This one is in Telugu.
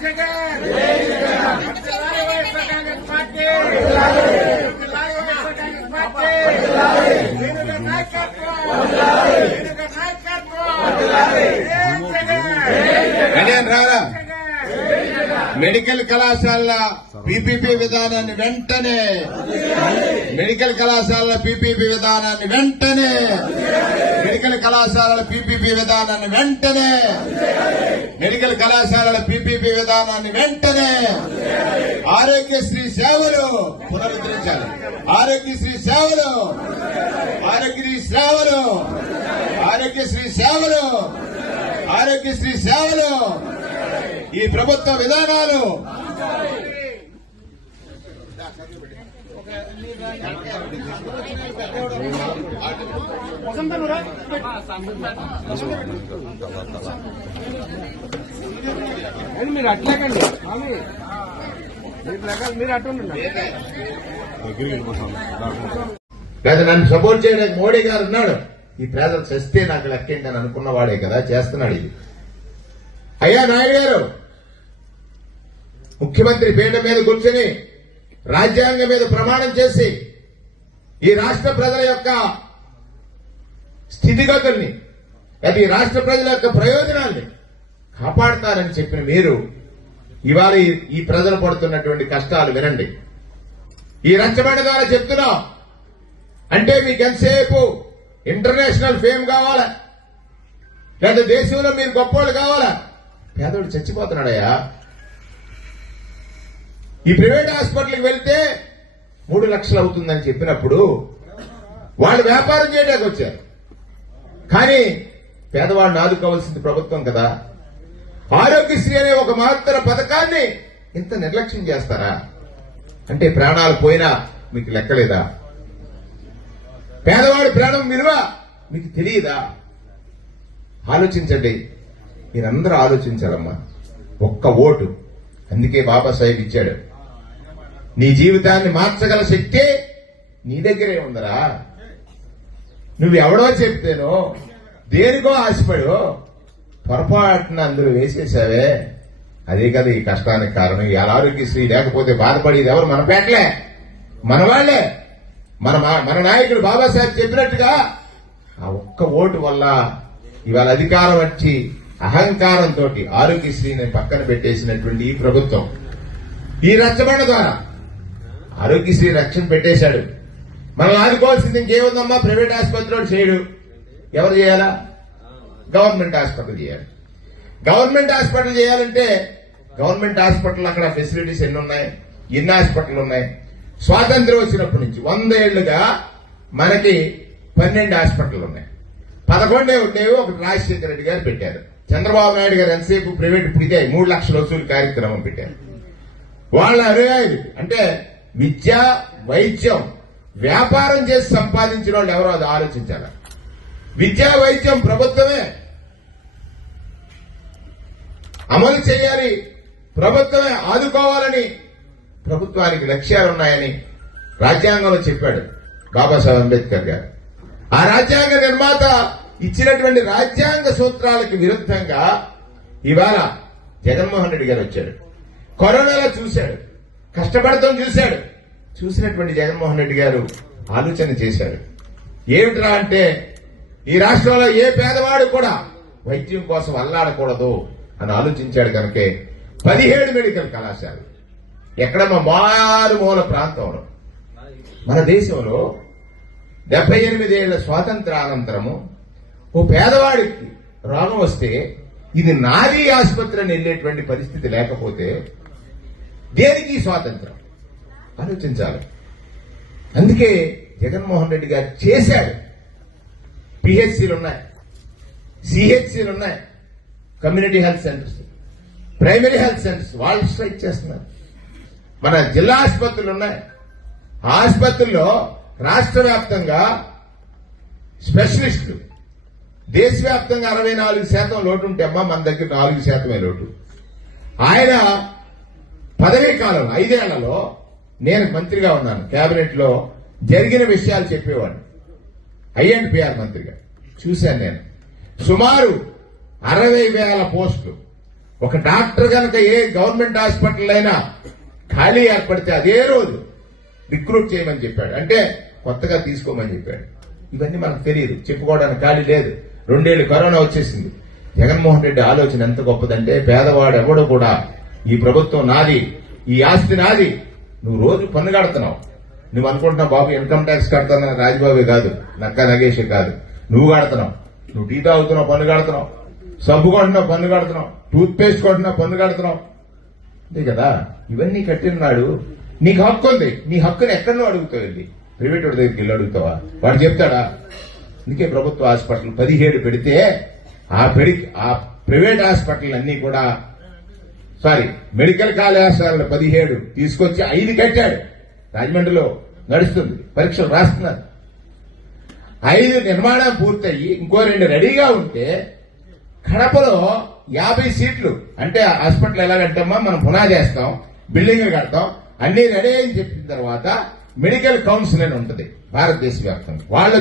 Jagan Congress party Congress party Jagan రారా మెడికల్ కళాశాల పీపీపీ విధానాన్ని వెంటనే మెడికల్ కళాశాలల పీపీపీ విధానాన్ని వెంటనే మెడికల్ కళాశాలల పీపీపీ విధానాన్ని వెంటనే మెడికల్ కళాశాలల పీపీపీ విధానాన్ని వెంటనే ఆరోగ్యశ్రీ సేవలు పునరుద్ధరించాలి. ఆరోగ్యశ్రీ సేవలు ఆరోగ్యశ్రీ సేవలు ఆరోగ్యశ్రీ సేవలు ఆరోగ్యశ్రీ సేవలు. ఈ ప్రభుత్వ విధానాలు మీరు అట్లాగండి మీరు మీరు అటు నన్ను సపోర్ట్ చేయడానికి మోడీ గారు ఉన్నాడు. ఈ పేదలు చస్తే నాకు లెక్కేంటి అని అనుకున్న వాడే కదా చేస్తున్నాడు ఇది. అయ్యా నాయుడు గారు ముఖ్యమంత్రి పీఠ మీద కూర్చొని రాజ్యాంగం మీద ప్రమాణం చేసి ఈ రాష్ట్ర ప్రజల యొక్క స్థితిగతుల్ని అది ఈ రాష్ట్ర ప్రజల యొక్క ప్రయోజనాల్ని కాపాడతారని చెప్పిన మీరు ఇవాళ ఈ- ప్రజలు పడుతున్నటువంటి కష్టాలు వినండి. ఈ రచ్చబండ ద్వారా చెప్తున్నాం. అంటే మీకు ఎంతసేపు ఇంటర్నేషనల్ ఫేమ్ కావాలా? లేదా దేశంలో మీరు గొప్పోళ్ళు కావాలా? పేదోడు చచ్చిపోతున్నాడయ్యా. ఈ ప్రైవేట్ హాస్పిటల్కి వెళ్తే మూడు లక్షలు అవుతుందని చెప్పినప్పుడు వాళ్ళు వ్యాపారం చేయడానికి వచ్చారు. కానీ పేదవాడిని ఆదుకోవాల్సింది ప్రభుత్వం కదా. ఆరోగ్యశ్రీ అనే ఒక మహత్తర పథకాన్ని ఇంత నిర్లక్ష్యం చేస్తారా? అంటే ప్రాణాలు పోయినా మీకు లెక్కలేదా? పేదవాడి ప్రాణం విలువ మీకు తెలియదా? ఆలోచించండి. మీరందరూ ఆలోచించాలమ్మా. ఒక్క ఓటు. అందుకే బాబాసాహెబ్ ఇచ్చాడు. నీ జీవితాన్ని మార్చగల శక్తి నీ దగ్గరే ఉందరా? నువ్వు ఎవడో చెప్తేనో దేనికో ఆశపడో పొరపాటున అందులో వేసేసావే. అదే కదా ఈ కష్టానికి కారణం. ఈ ఆరోగ్యశ్రీ లేకపోతే బాధపడేది ఎవరు? మన పేటలే. మన వాళ్ళే మన మా- మన నాయకుడు బాబాసాహెబ్ చెప్పినట్టుగా ఆ ఒక్క ఓటు వల్ల ఇవాళ అధికారం వచ్చి అహంకారంతో ఆరోగ్యశ్రీని పక్కన పెట్టేసినటువంటి ఈ ప్రభుత్వం. ఈ రచ్చబండ ద్వారా ఆరోగ్యశ్రీ రక్షణ పెట్టేశాడు. మనం ఆదుకోవాల్సింది ఇంకేముందమ్మా? ప్రైవేట్ ఆసుపత్రిలో చేయడు. ఎవరు చేయాలా? గవర్నమెంట్ హాస్పిటల్ చేయాలి. గవర్నమెంట్ హాస్పిటల్ చేయాలంటే గవర్నమెంట్ హాస్పిటల్ అక్కడ ఫెసిలిటీస్ ఎన్ని ఉన్నాయి? ఎన్ని హాస్పిటల్ ఉన్నాయి? స్వాతంత్రం వచ్చినప్పటి నుంచి వంద ఏళ్ళుగా మనకి పన్నెండు హాస్పిటల్ ఉన్నాయి. పదకొండే ఉండేవి ఒకటి రాజశేఖర రెడ్డి గారు పెట్టారు. చంద్రబాబు నాయుడు గారు ఎంతసేపు ప్రైవేట్ పుడితే మూడు లక్షల వసూలు కార్యక్రమం పెట్టారు. వాళ్ళ అనుయాయులు అంటే విద్య వైద్యం వ్యాపారం చేసి సంపాదించిన వాళ్ళు ఎవరో అది ఆలోచించాలి? విద్యా వైద్యం ప్రభుత్వమే. అమలు చేయాలి ప్రభుత్వమే ఆదుకోవాలని ప్రభుత్వానికి లక్ష్యాలున్నాయని రాజ్యాంగంలో చెప్పాడు బాబాసాహెబ్ అంబేద్కర్ గారు. ఆ రాజ్యాంగ నిర్మాత ఇచ్చినటువంటి రాజ్యాంగ సూత్రాలకు విరుద్ధంగా ఇవాళ జగన్మోహన్ రెడ్డి గారు వచ్చాడు. కరోనాలో చూశాడు. కష్టపడతాం చూశాడు. చూసినటువంటి జగన్మోహన్ రెడ్డి గారు ఆలోచన చేశాడు. ఏమిట్రా అంటే ఈ రాష్ట్రంలో ఏ పేదవాడు కూడా వైద్యం కోసం అల్లాడకూడదు అని ఆలోచించాడు కనుకే పదిహేడు మెడికల్ కళాశాలలు. ఎక్కడ మారుమూల ప్రాంతంలో. మన దేశంలో డెబ్బై ఎనిమిదేళ్ళ స్వాతంత్ర అనంతరము ఓ పేదవాడికి రోగం వస్తే ఇది నారీ ఆసుపత్రి అని వెళ్ళేటువంటి పరిస్థితి లేకపోతే దేనికి స్వాతంత్రం? ఆలోచించాలి. అందుకే జగన్మోహన్ రెడ్డి గారు చేశాడు. పిహెచ్సీలు ఉన్నాయి. సిహెచ్సిలు ఉన్నాయి. Community health centres primary health centres వాళ్ళు స్ట్రైక్ చేస్తున్నారు. మన జిల్లా ఆసుపత్రులు ఉన్నాయి. ఆ ఆసుపత్రుల్లో రాష్ట్ర వ్యాప్తంగా స్పెషలిస్టులు. దేశవ్యాప్తంగా అరవై నాలుగు శాతం లోటు ఉంటే అమ్మా మన దగ్గర నాలుగు శాతమే లోటు. ఆయన పదవీ కాలంలో ఐదేళ్ళలో నేను మంత్రిగా ఉన్నాను. కేబినెట్లో జరిగిన విషయాలు చెప్పేవాడిని. ఐఎన్పిఆర్ మంత్రిగా. చూశాను నేను. సుమారు అరవై వేల పోస్టులు. ఒక డాక్టర్ గనక ఏ గవర్నమెంట్ హాస్పిటల్ అయినా ఖాళీ ఏర్పడితే అదే రోజు రిక్రూట్ చేయమని చెప్పాడు. అంటే కొత్తగా తీసుకోమని చెప్పాడు. ఇవన్నీ మనకు తెలియదు. చెప్పుకోవడానికి ఖాళీ లేదు. రెండేళ్ళు కరోనా వచ్చేసింది. జగన్మోహన్ రెడ్డి ఆలోచన ఎంత గొప్పదంటే పేదవాడు ఎవడు కూడా ఈ ప్రభుత్వం నాది ఈ ఆస్తి నాది. నువ్వు రోజు పన్ను కడుతున్నావు. నువ్వు అనుకుంటున్నావు బాబు ఇన్కమ్ ట్యాక్స్ కడుతున్నా రాజబాబు కాదు. నక్క నగేష్ కాదు. నువ్వు కడుతున్నావు. నువ్వు టీ తాగుతున్నావు పన్ను కడుతున్నావు. సబ్బు కొంటున్నావు పన్ను కడుతున్నావు. టూత్ పేస్ట్ కొంటున్నావు పన్ను కడుతున్నావు. అంతే కదా? ఇవన్నీ కట్టినాడు నీకు హక్కు ఉంది. నీ హక్కుని ఎక్కడో అడుగుతావు వెళ్ళి. ప్రైవేట్ వాడి దగ్గరికి వెళ్ళి అడుగుతావా? వాడు చెప్తాడా? అందుకే ప్రభుత్వ హాస్పిటల్ పదిహేడు పెడితే ఆ పెడి ఆ ప్రైవేట్ హాస్పిటల్ అన్ని కూడా సారీ మెడికల్ కళాశాలలు పదిహేడు తీసుకొచ్చి ఐదు కట్టాడు. రాజమండ్రిలో నడుస్తుంది పరీక్షలు రాస్తున్నారు. ఐదు నిర్మాణం పూర్తయి ఇంకో రెండు రెడీగా ఉంటే కడపలో యాభై సీట్లు అంటే ఆ హాస్పిటల్ ఎలా కట్టామా మనం పునా చేస్తాం బిల్డింగ్ కడతాం అన్ని రెడీ అని చెప్పిన తర్వాత మెడికల్ కౌన్సిల్ అని ఉంటుంది భారతదేశ వ్యాప్తంగా. వాళ్ళు